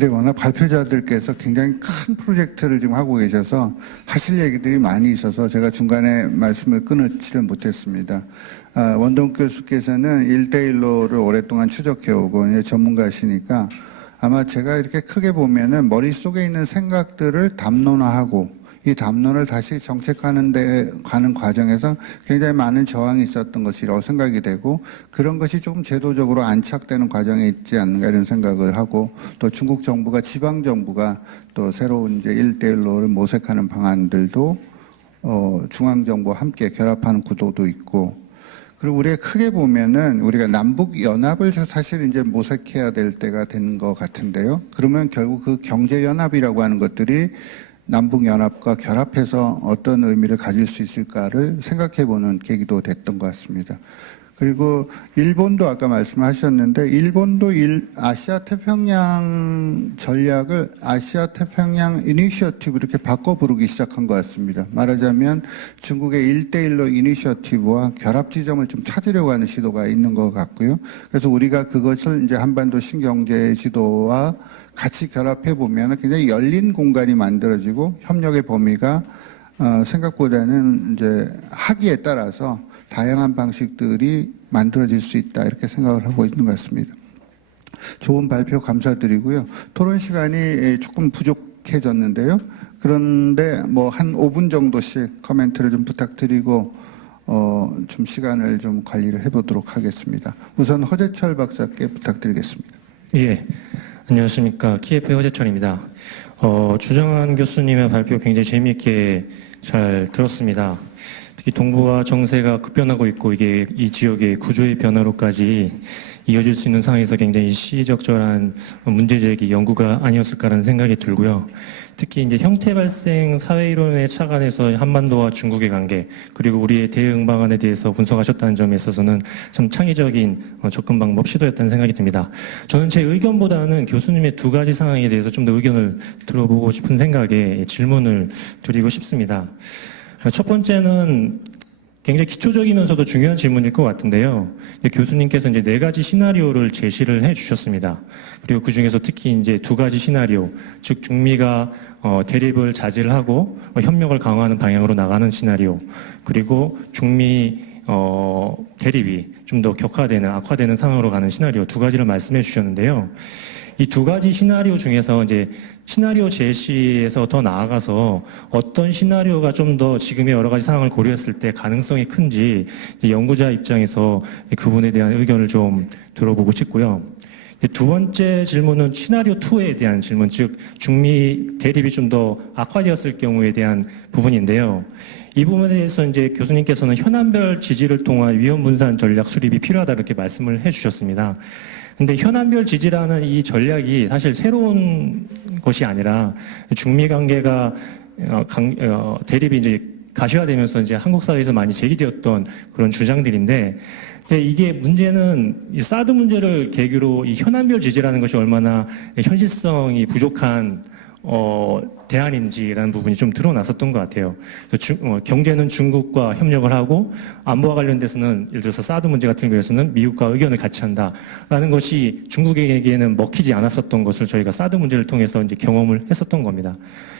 근데 워낙 발표자들께서 굉장히 큰 프로젝트를 지금 하고 계셔서 하실 얘기들이 많이 있어서 제가 중간에 말씀을 끊지를 못했습니다. 원동 교수께서는 1대1로를 오랫동안 추적해오고 전문가시니까 아마 제가 이렇게 크게 보면은 머릿속에 있는 생각들을 담론화하고 이 담론을 다시 정책하는 데 가는 과정에서 굉장히 많은 저항이 있었던 것이라고 생각이 되고 그런 것이 조금 제도적으로 안착되는 과정에 있지 않는가 이런 생각을 하고 또 중국 정부가 지방 정부가 또 새로운 이제 1대1로를 모색하는 방안들도 중앙 정부와 함께 결합하는 구도도 있고 그리고 우리가 크게 보면은 우리가 남북 연합을 사실 이제 모색해야 될 때가 된 것 같은데요. 그러면 결국 그 경제 연합이라고 하는 것들이 남북연합과 결합해서 어떤 의미를 가질 수 있을까를 생각해보는 계기도 됐던 것 같습니다. 그리고 일본도 아까 말씀하셨는데 일본도 아시아 태평양 전략을 아시아 태평양 이니셔티브 이렇게 바꿔 부르기 시작한 것 같습니다. 말하자면 중국의 1대1로 이니셔티브와 결합 지점을 좀 찾으려고 하는 시도가 있는 것 같고요. 그래서 우리가 그것을 이제 한반도 신경제 지도와 같이 결합해 보면 굉장히 열린 공간이 만들어지고 협력의 범위가 생각보다는 이제 하기에 따라서 다양한 방식들이 만들어질 수 있다 이렇게 생각을 하고 있는 것 같습니다. 좋은 발표 감사드리고요. 토론 시간이 조금 부족해졌는데요. 그런데 뭐 한 5분 정도씩 코멘트를 좀 부탁드리고 좀 시간을 좀 관리를 해보도록 하겠습니다. 우선 허재철 박사께 부탁드리겠습니다. 예. 안녕하십니까. 키예프의 허재철입니다. 주정환 교수님의 발표 굉장히 재미있게 잘 들었습니다. 특히 동북아 정세가 급변하고 있고 이게 이 지역의 구조의 변화로까지 이어질 수 있는 상황에서 굉장히 시의적절한 문제제기 연구가 아니었을까라는 생각이 들고요. 특히 이제 형태 발생 사회 이론에 착안해서 한반도와 중국의 관계 그리고 우리의 대응 방안에 대해서 분석하셨다는 점에 있어서는 참 창의적인 접근 방법 시도였다는 생각이 듭니다. 저는 제 의견보다는 교수님의 두 가지 상황에 대해서 좀 더 의견을 들어보고 싶은 생각에 질문을 드리고 싶습니다. 첫 번째는 굉장히 기초적이면서도 중요한 질문일 것 같은데요. 교수님께서 이제 4가지 시나리오를 제시를 해 주셨습니다. 그리고 그 중에서 특히 이제 2가지 시나리오, 즉 중미가 대립을 자제를 하고 협력을 강화하는 방향으로 나가는 시나리오, 그리고 중미 대립이 좀 더 격화되는, 악화되는 상황으로 가는 시나리오 2가지를 말씀해 주셨는데요. 이 2가지 시나리오 중에서 이제 시나리오 제시에서 더 나아가서 어떤 시나리오가 좀 더 지금의 여러 가지 상황을 고려했을 때 가능성이 큰지 연구자 입장에서 그 부분에 대한 의견을 좀 들어보고 싶고요. 두 번째 질문은 시나리오 2에 대한 질문, 즉 중미 대립이 좀 더 악화되었을 경우에 대한 부분인데요. 이 부분에 대해서 이제 교수님께서는 현안별 지지를 통한 위험 분산 전략 수립이 필요하다 이렇게 말씀을 해주셨습니다. 근데 현안별 지지라는 이 전략이 사실 새로운 것이 아니라 중미 관계가 대립이 이제 가시화되면서 이제 한국 사회에서 많이 제기되었던 그런 주장들인데, 근데 이게 문제는 이 사드 문제를 계기로 이 현안별 지지라는 것이 얼마나 현실성이 부족한 대안인지라는 부분이 좀 드러났었던 것 같아요. 경제는 중국과 협력을 하고 안보와 관련돼서는 예를 들어서 사드 문제 같은 경우에서는 미국과 의견을 같이 한다라는 것이 중국에게는 먹히지 않았었던 것을 저희가 사드 문제를 통해서 이제 경험을 했었던 겁니다.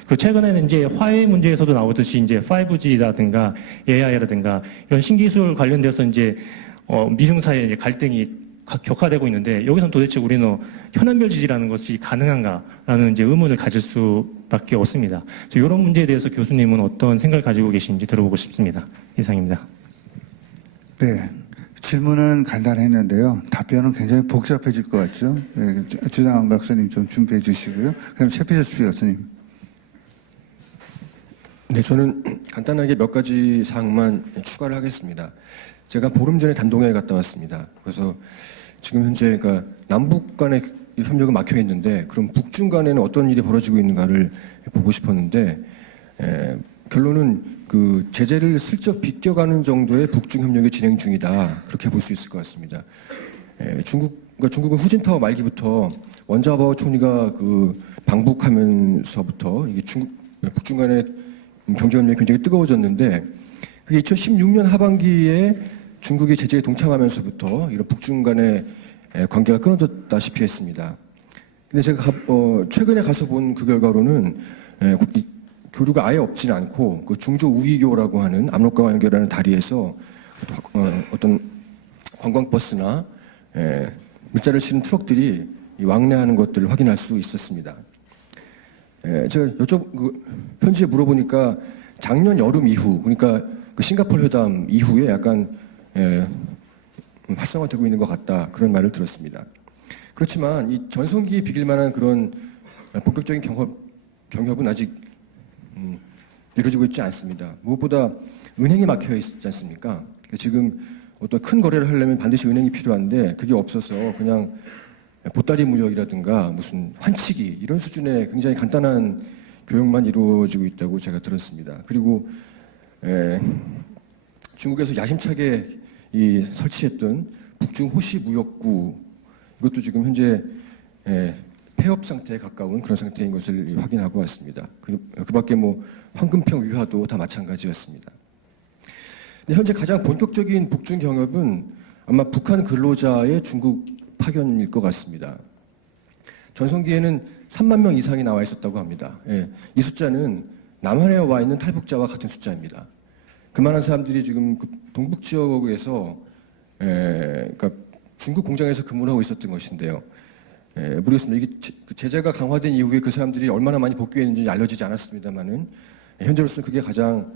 그리고 최근에는 이제 화해 문제에서도 나오듯이 이제 5G라든가 AI라든가 이런 신기술 관련돼서 이제 미중 사이의 이제 갈등이 격화되고 있는데 여기서는 도대체 우리는 현안별 지지라는 것이 가능한가라는 이제 의문을 가질 수밖에 없습니다. 이런 문제에 대해서 교수님은 어떤 생각을 가지고 계신지 들어보고 싶습니다. 이상입니다. 네, 질문은 간단했는데요. 답변은 굉장히 복잡해질 것 같죠. 네, 주장한 박사님 좀 준비해 주시고요. 그럼 최필수 교수님. 네, 저는 간단하게 몇 가지 사항만 추가를 하겠습니다. 제가 보름 전에 단동에 갔다 왔습니다. 그래서 지금 현재 그러니까 남북 간의 협력은 막혀 있는데 그럼 북중 간에는 어떤 일이 벌어지고 있는가를 보고 싶었는데 결론은 그 제재를 슬쩍 비껴가는 정도의 북중 협력이 진행 중이다 그렇게 볼 수 있을 것 같습니다. 중국은 후진타오 말기부터 원자바오 총리가 그 방북하면서부터 이게 북중 간의 경제 협력이 굉장히 뜨거워졌는데 그게 2016년 하반기에 중국이 제재에 동참하면서부터 이런 북중 간의 관계가 끊어졌다시피 했습니다. 근데 제가 최근에 가서 본 그 결과로는 이 교류가 아예 없지는 않고 그 중조 우이교라고 하는 압록강과 연결하는 다리에서 어떤 관광버스나 물자를 실은 트럭들이 이 왕래하는 것들을 확인할 수 있었습니다. 제가 현지에 물어보니까 작년 여름 이후, 그러니까 그 싱가포르 회담 이후에 약간 활성화되고 있는 것 같다, 그런 말을 들었습니다. 그렇지만 이 전성기에 비길 만한 그런 본격적인 경협은 아직 이루어지고 있지 않습니다. 무엇보다 은행이 막혀 있지 않습니까? 지금 어떤 큰 거래를 하려면 반드시 은행이 필요한데 그게 없어서 그냥 보따리 무역이라든가 무슨 환치기 이런 수준의 굉장히 간단한 교역만 이루어지고 있다고 제가 들었습니다. 그리고 중국에서 야심차게 설치했던 북중 호시 무역구, 이것도 지금 현재 폐업 상태에 가까운 그런 상태인 것을 확인하고 왔습니다. 그 밖에 뭐 황금평 위화도 다 마찬가지였습니다. 근데 현재 가장 본격적인 북중 경협은 아마 북한 근로자의 중국 파견일 것 같습니다. 전성기에는 3만 명 이상이 나와 있었다고 합니다. 이 숫자는 남한에 와 있는 탈북자와 같은 숫자입니다. 그만한 사람들이 지금 그 동북 지역에서 그러니까 중국 공장에서 근무를 하고 있었던 것인데요. 모르겠습니다. 이게 제재가 강화된 이후에 그 사람들이 얼마나 많이 복귀했는지 알려지지 않았습니다만은 현재로서는 그게 가장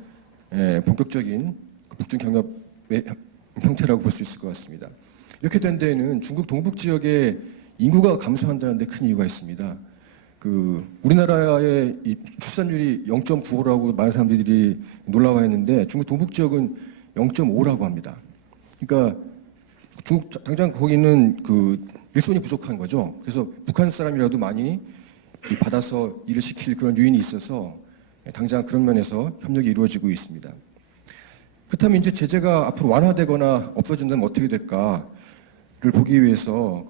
본격적인 북중 경협의 형태라고 볼 수 있을 것 같습니다. 이렇게 된 데에는 중국 동북 지역의 인구가 감소한다는 데 큰 이유가 있습니다. 우리나라의 이 출산율이 0.95라고 많은 사람들이 놀라워했는데 중국 동북 지역은 0.5라고 합니다. 그러니까 중국 당장 거기는 일손이 부족한 거죠. 그래서 북한 사람이라도 많이 받아서 일을 시킬 그런 유인이 있어서 당장 그런 면에서 협력이 이루어지고 있습니다. 그렇다면 이제 제재가 앞으로 완화되거나 없어진다면 어떻게 될까를 보기 위해서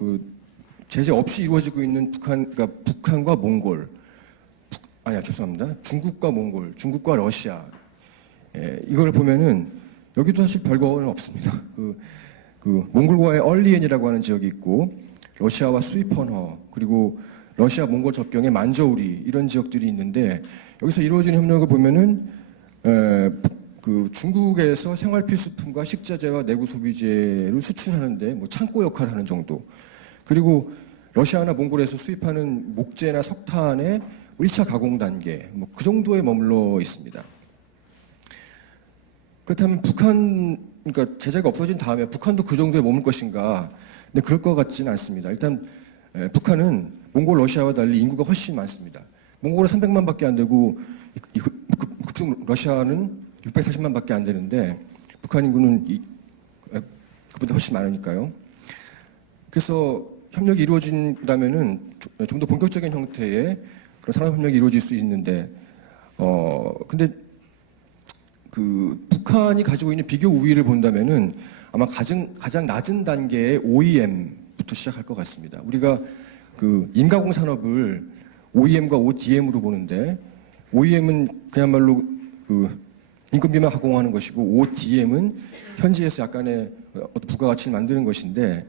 제재 없이 이루어지고 있는 그러니까 북한과 몽골, 죄송합니다. 중국과 몽골, 중국과 러시아, 이걸 보면은 여기도 사실 별거는 없습니다. 몽골과의 얼리엔이라고 하는 지역이 있고, 러시아와 수이펀허, 그리고 러시아 몽골 접경의 만저우리, 이런 지역들이 있는데, 여기서 이루어지는 협력을 보면은 중국에서 생활 필수품과 식자재와 내구 소비재를 수출하는데 뭐 창고 역할을 하는 정도. 그리고 러시아나 몽골에서 수입하는 목재나 석탄의 1차 가공 단계, 뭐 그 정도에 머물러 있습니다. 그렇다면 그러니까 제재가 없어진 다음에 북한도 그 정도에 머물 것인가? 근데 그럴 것 같지는 않습니다. 일단 북한은 몽골, 러시아와 달리 인구가 훨씬 많습니다. 몽골은 300만밖에 안 되고 급속 러시아는 640만밖에 안 되는데 북한 인구는 그보다 훨씬 많으니까요. 그래서 협력이 이루어진다면은 좀 더 본격적인 형태의 그런 산업 협력이 이루어질 수 있는데, 근데 북한이 가지고 있는 비교 우위를 본다면은 아마 가장 낮은 단계의 OEM부터 시작할 것 같습니다. 우리가 인가공 산업을 OEM과 ODM으로 보는데, OEM은 그야말로 인건비만 가공하는 것이고, ODM은 현지에서 약간의 부가가치를 만드는 것인데,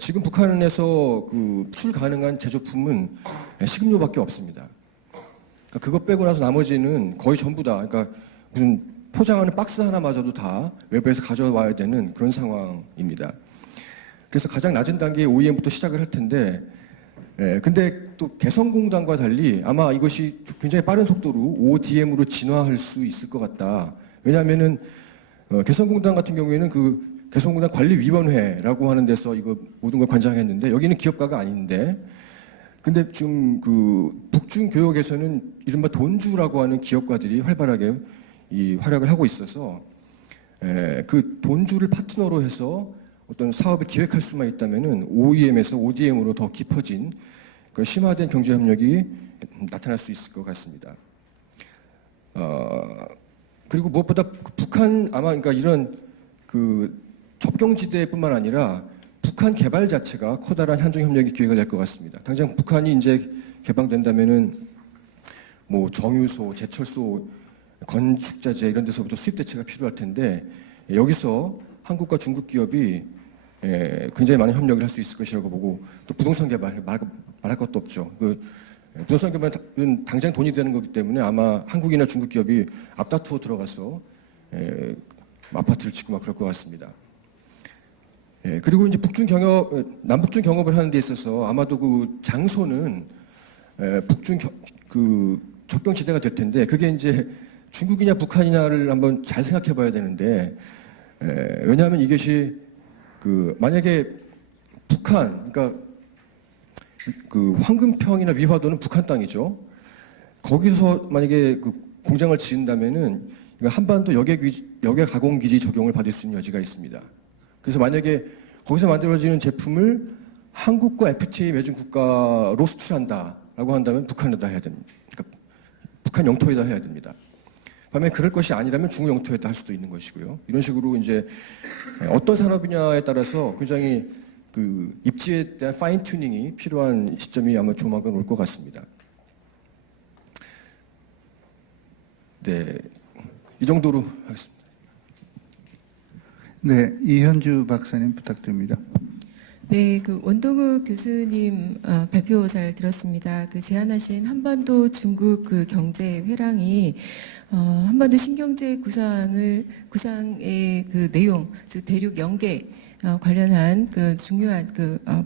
지금 북한에서 수출 가능한 제조품은 식음료밖에 없습니다. 그러니까 그것 빼고 나서 나머지는 거의 전부 다, 그러니까 무슨 포장하는 박스 하나마저도 다 외부에서 가져와야 되는 그런 상황입니다. 그래서 가장 낮은 단계의 OEM부터 시작을 할 텐데, 근데 또 개성공단과 달리 아마 이것이 굉장히 빠른 속도로 ODM으로 진화할 수 있을 것 같다. 왜냐하면은 개성공단 같은 경우에는 개성공단 관리위원회라고 하는 데서 이거 모든 걸 관장했는데, 여기는 기업가가 아닌데, 근데 지금 북중 교역에서는 이른바 돈주라고 하는 기업가들이 활발하게 활약을 하고 있어서, 그 돈주를 파트너로 해서 어떤 사업을 기획할 수만 있다면은 OEM에서 ODM으로 더 깊어진 그런 심화된 경제 협력이 나타날 수 있을 것 같습니다. 그리고 무엇보다 북한 아마 그러니까 이런 접경지대뿐만 아니라 북한 개발 자체가 커다란 한중 협력이 기회가 될 것 같습니다. 당장 북한이 이제 개방된다면은 뭐 정유소, 제철소, 건축자재 이런 데서부터 수입 대체가 필요할 텐데, 여기서 한국과 중국 기업이 굉장히 많은 협력을 할 수 있을 것이라고 보고, 또 부동산 개발, 말할 것도 없죠. 부동산 기업은 당장 돈이 되는 거기 때문에 아마 한국이나 중국 기업이 앞다투어 들어가서 아파트를 짓고 막 그럴 것 같습니다. 그리고 이제 남북중 경협을 하는 데 있어서 아마도 그 장소는 북중 접경지대가 될 텐데 그게 이제 중국이냐 북한이냐를 한번 잘 생각해 봐야 되는데 왜냐하면 이것이 만약에 북한, 그러니까 황금평이나 위화도는 북한 땅이죠. 거기서 만약에 공장을 지은다면은 한반도 역외 가공기지 적용을 받을 수 있는 여지가 있습니다. 그래서 만약에 거기서 만들어지는 제품을 한국과 FTA 맺은 국가로 수출한다라고 한다면 북한에다 해야 됩니다. 그러니까 북한 영토에다 해야 됩니다. 반면에 그럴 것이 아니라면 중국 영토에다 할 수도 있는 것이고요. 이런 식으로 이제 어떤 산업이냐에 따라서 굉장히 입지에 대한 파인 튜닝이 필요한 시점이 아마 조만간 올 것 같습니다. 네, 이 정도로 하겠습니다. 네, 이현주 박사님 부탁드립니다. 네, 원동욱 교수님 발표 잘 들었습니다. 제안하신 한반도 중국 경제 회랑이 한반도 신경제 구상의 내용, 즉 대륙 연계 관련한 중요한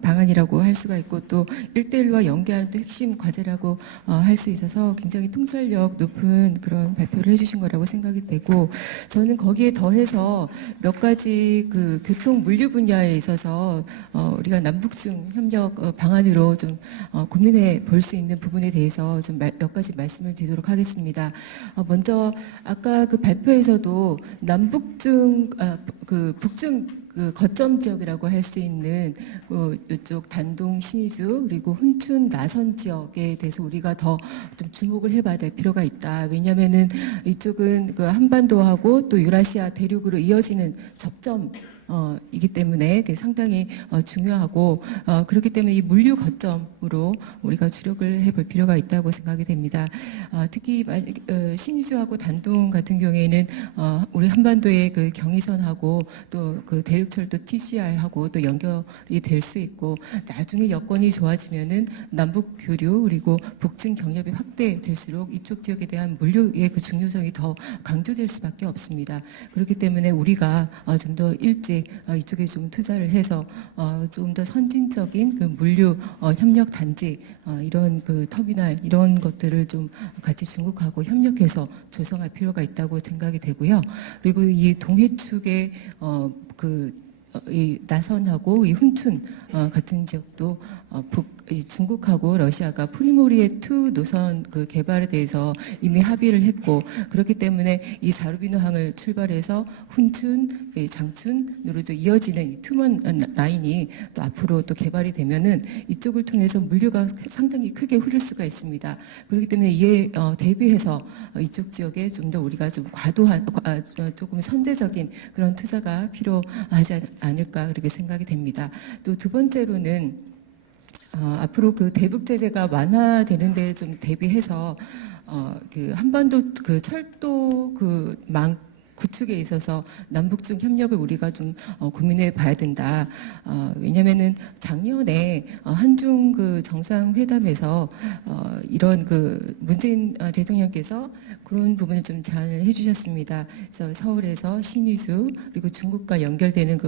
방안이라고 할 수가 있고 또 1대1과 연계하는 또 핵심 과제라고 할 수 있어서 굉장히 통찰력 높은 그런 발표를 해주신 거라고 생각이 되고 저는 거기에 더해서 몇 가지 교통 물류 분야에 있어서 우리가 남북중 협력 방안으로 좀 고민해 볼 수 있는 부분에 대해서 좀 몇 가지 말씀을 드리도록 하겠습니다. 먼저 아까 발표에서도 남북중 북중 거점 지역이라고 할 수 있는 이쪽 단동 신의주 그리고 훈춘 나선 지역에 대해서 우리가 더 좀 주목을 해봐야 될 필요가 있다. 왜냐하면은 이쪽은 한반도하고 또 유라시아 대륙으로 이어지는 접점 이기 때문에 상당히 중요하고 그렇기 때문에 이 물류 거점으로 우리가 주력을 해볼 필요가 있다고 생각이 됩니다. 특히 신의주하고 단동 같은 경우에는 우리 한반도의 경의선하고 또 대륙철도 TCR하고 또 연결이 될 수 있고 나중에 여건이 좋아지면은 남북 교류 그리고 북중 경협이 확대될수록 이쪽 지역에 대한 물류의 중요성이 더 강조될 수밖에 없습니다. 그렇기 때문에 우리가 좀 더 일찍 이쪽에 좀 투자를 해서 좀 더 선진적인 물류 협력 단지 이런 터미널 이런 것들을 좀 같이 중국하고 협력해서 조성할 필요가 있다고 생각이 되고요. 그리고 이 동해축의 이 나선하고 이 훈춘 같은 지역도 중국하고 러시아가 프리모리에 2 노선 개발에 대해서 이미 합의를 했고 그렇기 때문에 이 사르비노항을 출발해서 훈춘, 장춘으로 이어지는 이 투먼 라인이 또 앞으로 또 개발이 되면은 이쪽을 통해서 물류가 상당히 크게 흐를 수가 있습니다. 그렇기 때문에 이에 대비해서 이쪽 지역에 좀 더 우리가 좀 과도한 조금 선제적인 그런 투자가 필요하지 않을까 그렇게 생각이 됩니다. 또 두 번째로는 앞으로 대북 제재가 완화되는 데 좀 대비해서 한반도 철도 망 구축에 있어서 남북중 협력을 우리가 좀 고민해 봐야 된다. 왜냐면은 작년에 한중 정상회담에서 이런 문재인 대통령께서 그런 부분을 좀 제안을 해주셨습니다. 그래서 서울에서 신의주 그리고 중국과 연결되는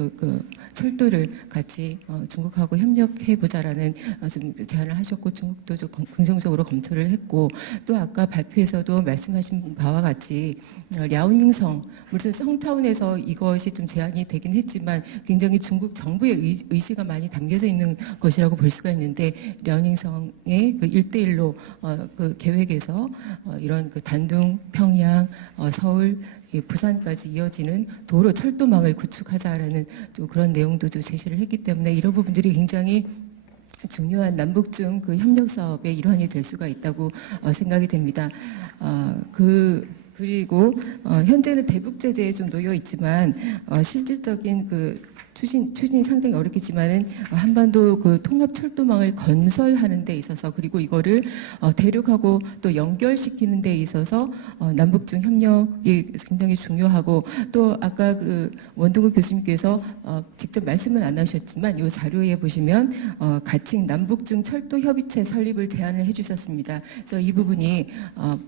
철도를 같이 중국하고 협력해 보자라는 좀 제안을 하셨고 중국도 좀 긍정적으로 검토를 했고 또 아까 발표에서도 말씀하신 바와 같이 랴오닝성 물론 성타운에서 이것이 좀 제한이 되긴 했지만 굉장히 중국 정부의 의지가 많이 담겨져 있는 것이라고 볼 수가 있는데 랴오닝성의 1대1로 계획에서 이런 단둥, 평양, 서울, 부산까지 이어지는 도로 철도망을 구축하자라는 좀 그런 내용도 좀 제시를 했기 때문에 이런 부분들이 굉장히 중요한 남북중 협력 사업의 일환이 될 수가 있다고 생각이 됩니다. 그리고 현재는 대북 제재에 좀 놓여 있지만 실질적인 추진이 상당히 어렵겠지만은 한반도 그 통합 철도망을 건설하는 데 있어서 그리고 이거를 대륙하고 또 연결시키는 데 있어서 남북중 협력이 굉장히 중요하고 또 아까 그 원동국 교수님께서 직접 말씀은 안 하셨지만 이 자료에 보시면 가칭 남북중 철도 협의체 설립을 제안을 해주셨습니다. 그래서 이 부분이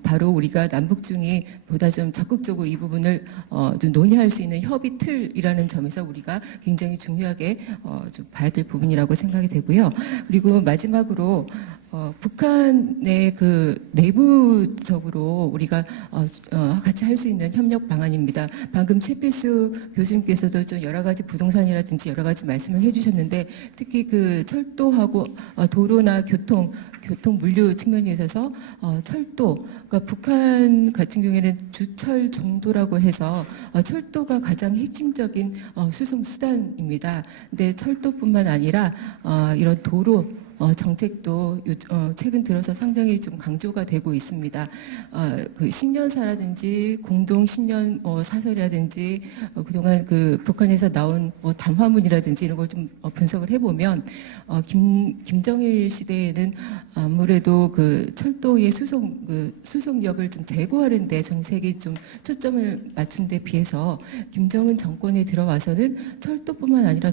바로 우리가 남북중이 보다 좀 적극적으로 이 부분을 좀 논의할 수 있는 협의 틀이라는 점에서 우리가 굉장히 중요하게 좀 봐야 될 부분이라고 생각이 되고요. 그리고 마지막으로 북한의 그 내부적으로 우리가 같이 할 수 있는 협력 방안입니다. 방금 최필수 교수님께서도 좀 여러 가지 부동산이라든지 여러 가지 말씀을 해주셨는데 특히 그 철도하고 도로나 교통 물류 측면에 있어서 철도, 그러니까 북한 같은 경우에는 주철 정도라고 해서 철도가 가장 핵심적인 수송 수단입니다. 근데 철도뿐만 아니라 이런 도로 정책도 최근 들어서 상당히 좀 강조가 되고 있습니다. 그 신년사라든지 공동 신년 사설이라든지 그동안 그 북한에서 나온 담화문이라든지 이런 걸 좀 분석을 해보면 김정일 시대에는 아무래도 그 철도의 수송력을 좀 제고하는데 정책이 좀 초점을 맞춘 데 비해서 김정은 정권에 들어와서는 철도뿐만 아니라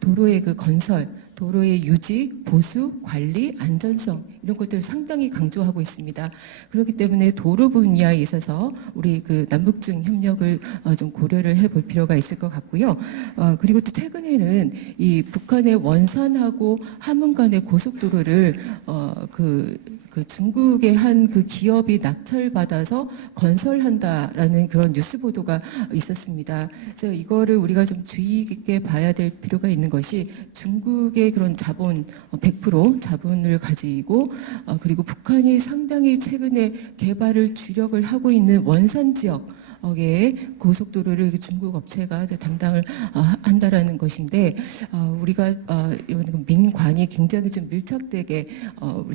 도로의 그 건설, 도로의 유지, 보수, 관리, 안전성 이런 것들을 상당히 강조하고 있습니다. 그렇기 때문에 도로 분야에 있어서 우리 그 남북중 협력을 좀 고려를 해볼 필요가 있을 것 같고요. 그리고 또 최근에는 이 북한의 원산하고 함흥 간의 고속도로를 그 중국의 한 그 기업이 낙찰받아서 건설한다라는 그런 뉴스 보도가 있었습니다. 그래서 이거를 우리가 좀 주의 깊게 봐야 될 필요가 있는 것이 중국의 그런 자본 100% 자본을 가지고 그리고 북한이 상당히 최근에 개발을 주력을 하고 있는 원산 지역 고속도로를 중국 업체가 담당을 한다라는 것인데 우리가 이런 민관이 굉장히 좀 밀착되게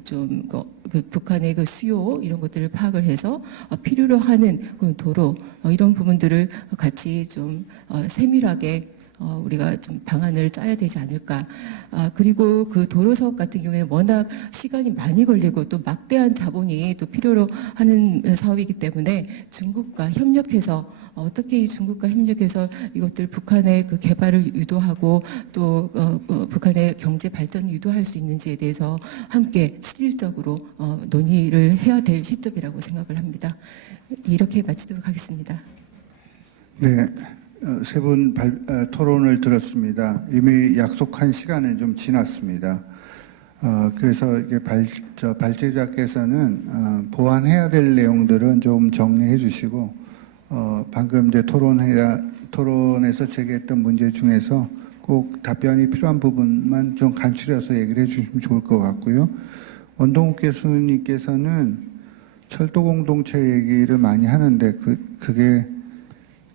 좀 그 북한의 그 수요 이런 것들을 파악을 해서 필요로 하는 그 도로 이런 부분들을 같이 좀 세밀하게 우리가 좀 방안을 짜야 되지 않을까. 그리고 그 도로 사업 같은 경우에는 워낙 시간이 많이 걸리고 또 막대한 자본이 또 필요로 하는 사업이기 때문에 중국과 협력해서 어떻게 이 중국과 협력해서 이것들 북한의 그 개발을 유도하고 또 북한의 경제 발전을 유도할 수 있는지에 대해서 함께 실질적으로 논의를 해야 될 시점이라고 생각을 합니다. 이렇게 마치도록 하겠습니다. 네. 세 분 토론을 들었습니다. 이미 약속한 시간은 좀 지났습니다. 그래서 이게 발제자께서는 보완해야 될 내용들은 좀 정리해 주시고, 방금 이제 토론에서 제기했던 문제 중에서 꼭 답변이 필요한 부분만 좀 간추려서 얘기를 해 주시면 좋을 것 같고요. 원동국 교수님께서는 철도 공동체 얘기를 많이 하는데 그게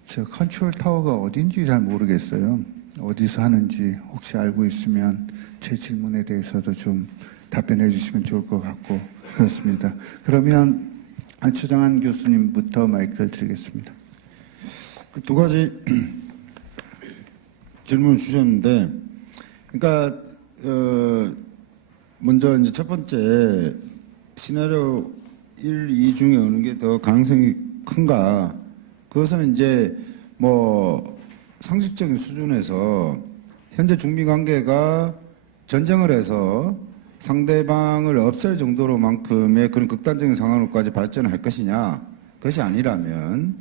저 컨트롤 타워가 어딘지 잘 모르겠어요. 어디서 하는지 혹시 알고 있으면 제 질문에 대해서도 좀 답변해 주시면 좋을 것 같고 그렇습니다. 그러면 추정한 교수님부터 마이크를 드리겠습니다. 두 가지 질문을 주셨는데, 그러니까 먼저 이제 첫 번째 시나리오 1, 2 중에 어느 게 더 가능성이 큰가? 그것은 이제 뭐 상식적인 수준에서 현재 중미 관계가 전쟁을 해서 상대방을 없앨 정도로만큼의 그런 극단적인 상황으로까지 발전을 할 것이냐, 그것이 아니라면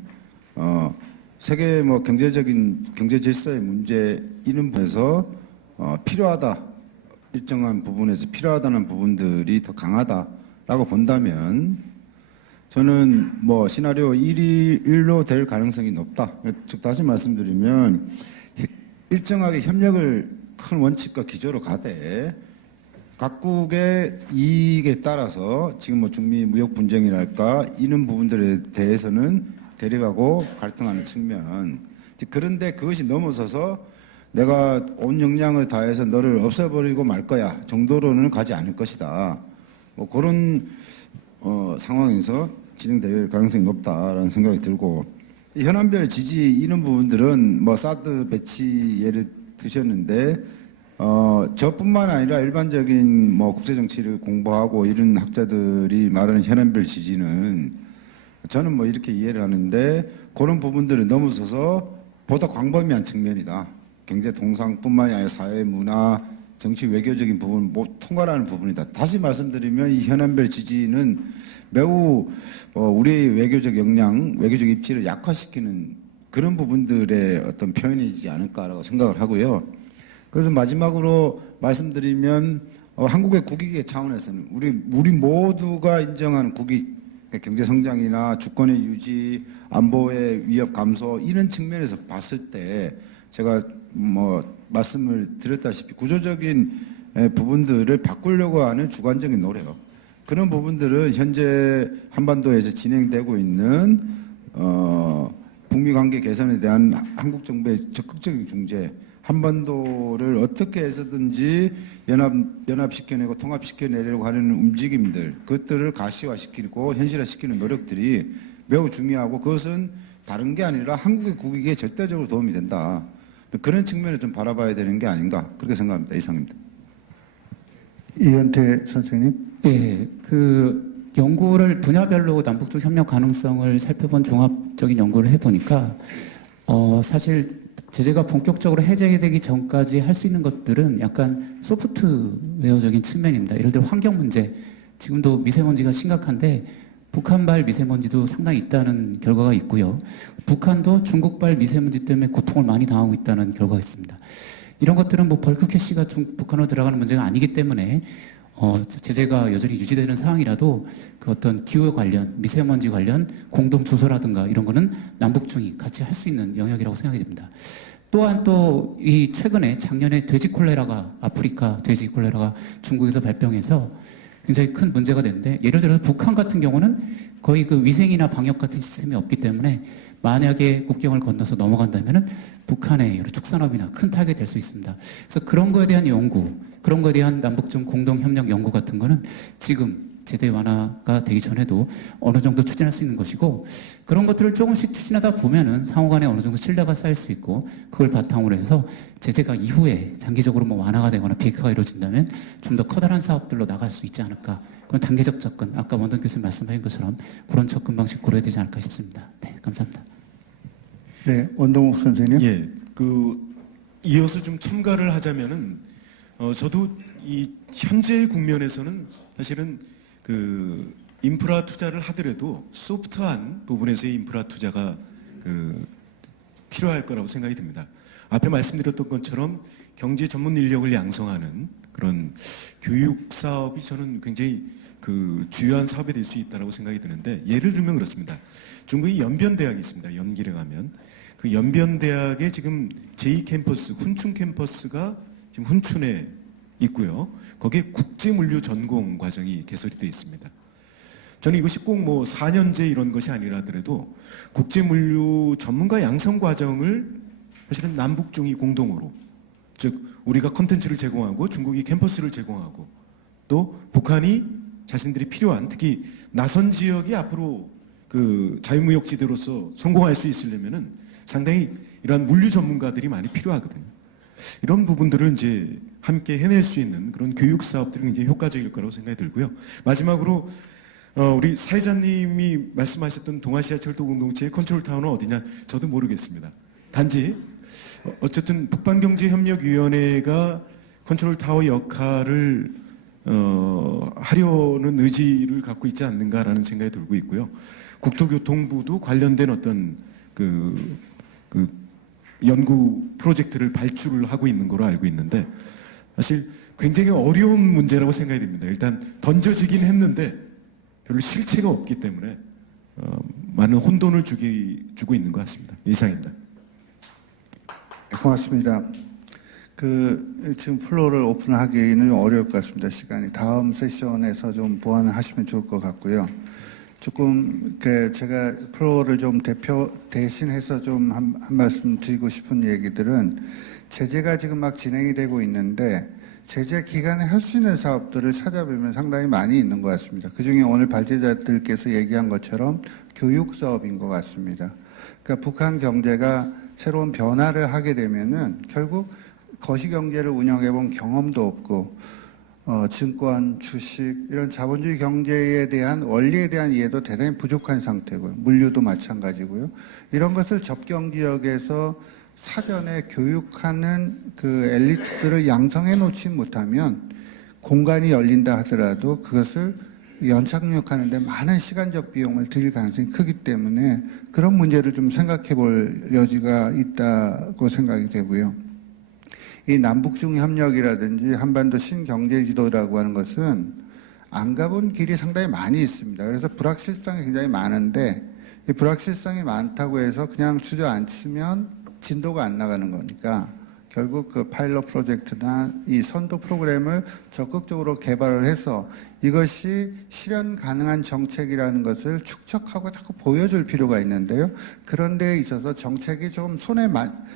세계 뭐 경제 질서의 문제 이런 부분에서 필요하다, 일정한 부분에서 필요하다는 부분들이 더 강하다라고 본다면 저는 뭐 시나리오 1로 될 가능성이 높다. 즉 다시 말씀드리면 일정하게 협력을 큰 원칙과 기조로 가되 각국의 이익에 따라서 지금 뭐 중미 무역 분쟁이랄까 이런 부분들에 대해서는 대립하고 갈등하는 측면. 그런데 그것이 넘어서서 내가 온 역량을 다해서 너를 없애버리고 말 거야 정도로는 가지 않을 것이다. 뭐 그런 상황에서 진행될 가능성이 높다라는 생각이 들고, 현안별 지지 이런 부분들은 뭐 사드 배치 예를 드셨는데 저뿐만 아니라 일반적인 뭐 국제 정치를 공부하고 이런 학자들이 말하는 현안별 지지는 저는 뭐 이렇게 이해를 하는데 그런 부분들을 넘어서서 보다 광범위한 측면이다. 경제 동상뿐만이 아니라 사회 문화 정치 외교적인 부분 못 통과하는 부분이다. 다시 말씀드리면 이 현안별 지지는 매우 우리의 외교적 역량, 외교적 입지를 약화시키는 그런 부분들의 어떤 표현이지 않을까라고 생각을 하고요. 그래서 마지막으로 말씀드리면 한국의 국익의 차원에서는 우리 모두가 인정하는 국익, 경제 성장이나 주권의 유지, 안보의 위협 감소 이런 측면에서 봤을 때 제가 뭐 말씀을 드렸다시피 구조적인 부분들을 바꾸려고 하는 주관적인 노력 그런 부분들은 현재 한반도에서 진행되고 있는 북미 관계 개선에 대한 한국 정부의 적극적인 중재, 한반도를 어떻게 해서든지 연합시켜내고 통합시켜내려고 하는 움직임들, 그것들을 가시화시키고 현실화시키는 노력들이 매우 중요하고 그것은 다른 게 아니라 한국의 국익에 절대적으로 도움이 된다. 그런 측면을 좀 바라봐야 되는 게 아닌가 그렇게 생각합니다. 이상입니다. 이현태 선생님. 예, 그 연구를 분야별로 남북중 협력 가능성을 살펴본 종합적인 연구를 해보니까 사실 제재가 본격적으로 해제되기 전까지 할 수 있는 것들은 약간 소프트웨어적인 측면입니다. 예를 들어 환경 문제, 지금도 미세먼지가 심각한데 북한발 미세먼지도 상당히 있다는 결과가 있고요. 북한도 중국발 미세먼지 때문에 고통을 많이 당하고 있다는 결과가 있습니다. 이런 것들은 뭐 벌크 캐시가 북한으로 들어가는 문제가 아니기 때문에 제재가 여전히 유지되는 상황이라도 그 어떤 기후 관련, 미세먼지 관련 공동 조서라든가 이런 거는 남북중이 같이 할 수 있는 영역이라고 생각이 됩니다. 또한 또 이 최근에 작년에 돼지 콜레라가 아프리카 돼지 콜레라가 중국에서 발병해서 굉장히 큰 문제가 됐는데 예를 들어서 북한 같은 경우는 거의 그 위생이나 방역 같은 시스템이 없기 때문에 만약에 국경을 건너서 넘어간다면은 북한의 여러 축산업이나 큰 타격이 될 수 있습니다. 그래서 그런 거에 대한 연구, 그런 거에 대한 남북중 공동협력 연구 같은 거는 지금 제재 완화가 되기 전에도 어느 정도 추진할 수 있는 것이고 그런 것들을 조금씩 추진하다 보면은 상호간에 어느 정도 신뢰가 쌓일 수 있고 그걸 바탕으로 해서 제재가 이후에 장기적으로 뭐 완화가 되거나 비핵화가 이루어진다면 좀 더 커다란 사업들로 나갈 수 있지 않을까. 그런 단계적 접근, 아까 원동 교수님 말씀하신 것처럼 그런 접근 방식 고려해야 되지 않을까 싶습니다. 네, 감사합니다. 네, 원동욱 선생님. 예, 이어서 좀 첨가를 하자면은 저도 이 현재의 국면에서는 사실은 인프라 투자를 하더라도 소프트한 부분에서의 인프라 투자가 필요할 거라고 생각이 듭니다. 앞에 말씀드렸던 것처럼 경제 전문 인력을 양성하는 그런 교육 사업이 저는 굉장히 주요한 사업이 될 수 있다고 생각이 드는데 예를 들면 그렇습니다. 중국의 연변대학이 있습니다. 연길에 가면 그 연변대학의 지금 제2캠퍼스 훈춘 캠퍼스가 지금 훈춘에 있고요. 거기에 국제물류 전공 과정이 개설이 되어 있습니다. 저는 이것이 꼭 뭐 4년제 이런 것이 아니라 하더라도 국제물류 전문가 양성 과정을 사실은 남북중이 공동으로 즉 우리가 컨텐츠를 제공하고 중국이 캠퍼스를 제공하고 또 북한이 자신들이 필요한 특히 나선 지역이 앞으로 자유무역지대로서 성공할 수 있으려면은 상당히 이러한 물류 전문가들이 많이 필요하거든요. 이런 부분들을 이제 함께 해낼 수 있는 그런 교육 사업들이 굉장히 효과적일 거라고 생각이 들고요. 마지막으로 우리 사회자님이 말씀하셨던 동아시아 철도 공동체의 컨트롤 타워는 어디냐 저도 모르겠습니다. 단지 어쨌든 북방경제협력위원회가 컨트롤 타워 역할을 하려는 의지를 갖고 있지 않는가라는 생각이 들고 있고요. 국토교통부도 관련된 어떤 연구 프로젝트를 발주를 하고 있는 거로 알고 있는데 사실 굉장히 어려운 문제라고 생각이 됩니다. 일단 던져지긴 했는데 별로 실체가 없기 때문에 많은 혼돈을 주고 있는 것 같습니다. 이상입니다. 고맙습니다. 지금 플로어를 오픈하기는 좀 어려울 것 같습니다. 시간이 다음 세션에서 좀 보완하시면 좋을 것 같고요. 조금 제가 플로어를 좀 대신해서 좀 한 말씀 드리고 싶은 얘기들은 제재가 지금 막 진행이 되고 있는데 제재 기간에 할 수 있는 사업들을 찾아보면 상당히 많이 있는 것 같습니다. 그중에 오늘 발제자들께서 얘기한 것처럼 교육 사업인 것 같습니다. 그러니까 북한 경제가 새로운 변화를 하게 되면은 결국 거시경제를 운영해본 경험도 없고 증권, 주식 이런 자본주의 경제에 대한 원리에 대한 이해도 대단히 부족한 상태고요. 물류도 마찬가지고요. 이런 것을 접경 지역에서 사전에 교육하는 그 엘리트들을 양성해 놓지 못하면 공간이 열린다 하더라도 그것을 연착륙하는 데 많은 시간적 비용을 들일 가능성이 크기 때문에 그런 문제를 좀 생각해 볼 여지가 있다고 생각이 되고요. 이 남북중 협력이라든지 한반도 신경제지도라고 하는 것은 안 가본 길이 상당히 많이 있습니다. 그래서 불확실성이 굉장히 많은데 이 불확실성이 많다고 해서 그냥 주저앉히면 진도가 안 나가는 거니까 결국 그 파일럿 프로젝트나 이 선도 프로그램을 적극적으로 개발을 해서 이것이 실현 가능한 정책이라는 것을 축적하고 자꾸 보여줄 필요가 있는데요. 그런 데에 있어서 정책이 좀 손에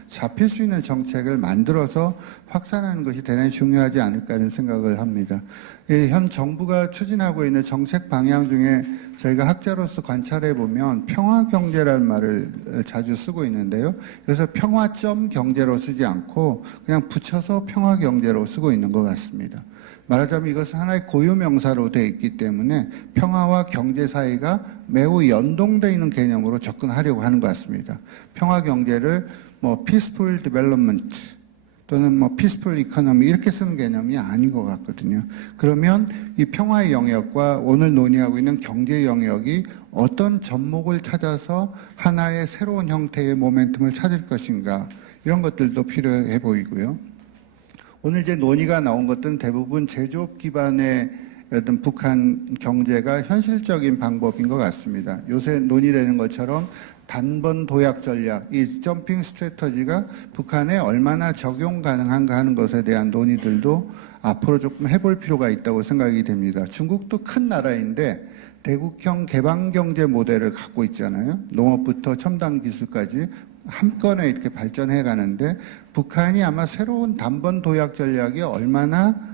잡힐 수 있는 정책을 만들어서 확산하는 것이 대단히 중요하지 않을까 하는 생각을 합니다. 현 정부가 추진하고 있는 정책 방향 중에 저희가 학자로서 관찰해 보면 평화경제라는 말을 자주 쓰고 있는데요. 그래서 평화점 경제로 쓰지 않고 그냥 붙여서 평화경제로 쓰고 있는 것 같습니다. 말하자면 이것은 하나의 고유명사로 되어 있기 때문에 평화와 경제 사이가 매우 연동되어 있는 개념으로 접근하려고 하는 것 같습니다. 평화경제를 뭐 peaceful development 또는 뭐 peaceful economy 이렇게 쓰는 개념이 아닌 것 같거든요. 그러면 이 평화의 영역과 오늘 논의하고 있는 경제 영역이 어떤 접목을 찾아서 하나의 새로운 형태의 모멘텀을 찾을 것인가 이런 것들도 필요해 보이고요. 오늘 이제 논의가 나온 것들은 대부분 제조업 기반의 어떤 북한 경제가 현실적인 방법인 것 같습니다. 요새 논의되는 것처럼 단번 도약 전략, 이 점핑 스트래터지가 북한에 얼마나 적용 가능한가 하는 것에 대한 논의들도 앞으로 조금 해볼 필요가 있다고 생각이 됩니다. 중국도 큰 나라인데 대국형 개방경제 모델을 갖고 있잖아요. 농업부터 첨단 기술까지 한꺼번에 이렇게 발전해 가는데 북한이 아마 새로운 단번 도약 전략이 얼마나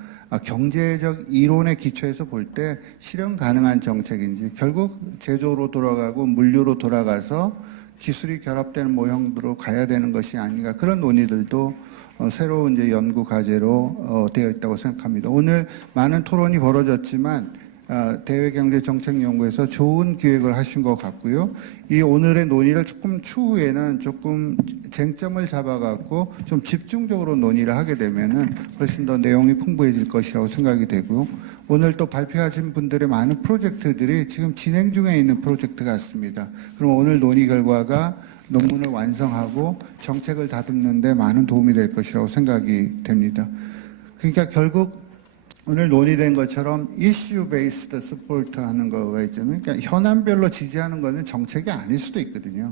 경제적 이론의 기초에서 볼 때 실현 가능한 정책인지 결국 제조로 돌아가고 물류로 돌아가서 기술이 결합되는 모형으로 가야 되는 것이 아닌가 그런 논의들도 새로운 이제 연구 과제로 되어 있다고 생각합니다. 오늘 많은 토론이 벌어졌지만 대외경제정책연구에서 좋은 기획을 하신 것 같고요. 이 오늘의 논의를 조금 추후에는 조금 쟁점을 잡아갖고 좀 집중적으로 논의를 하게 되면은 훨씬 더 내용이 풍부해질 것이라고 생각이 되고요. 오늘 또 발표하신 분들의 많은 프로젝트들이 지금 진행 중에 있는 프로젝트 같습니다. 그럼 오늘 논의 결과가 논문을 완성하고 정책을 다듬는 데 많은 도움이 될 것이라고 생각이 됩니다. 그러니까 결국 오늘 논의된 것처럼 이슈 베이스드 서포트 하는 거가 있잖아요. 그러니까 현안별로 지지하는 거는 정책이 아닐 수도 있거든요.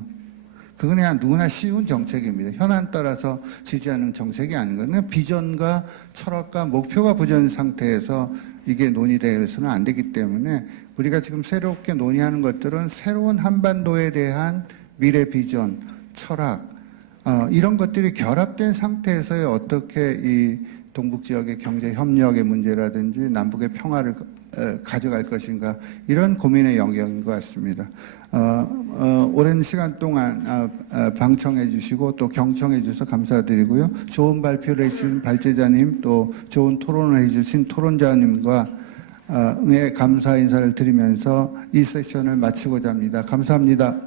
그건 그냥 누구나 쉬운 정책입니다. 현안 따라서 지지하는 정책이 아닌 거는 비전과 철학과 목표가 부전 상태에서 이게 논의되어서는 안 되기 때문에 우리가 지금 새롭게 논의하는 것들은 새로운 한반도에 대한 미래 비전, 철학 이런 것들이 결합된 상태에서 어떻게 이 동북 지역의 경제 협력의 문제라든지 남북의 평화를 가져갈 것인가 이런 고민의 영역인 것 같습니다. 오랜 시간 동안 방청해 주시고 또 경청해 주셔서 감사드리고요. 좋은 발표를 해주신 발제자님 또 좋은 토론을 해주신 토론자님과 감사 인사를 드리면서 이 세션을 마치고자 합니다. 감사합니다.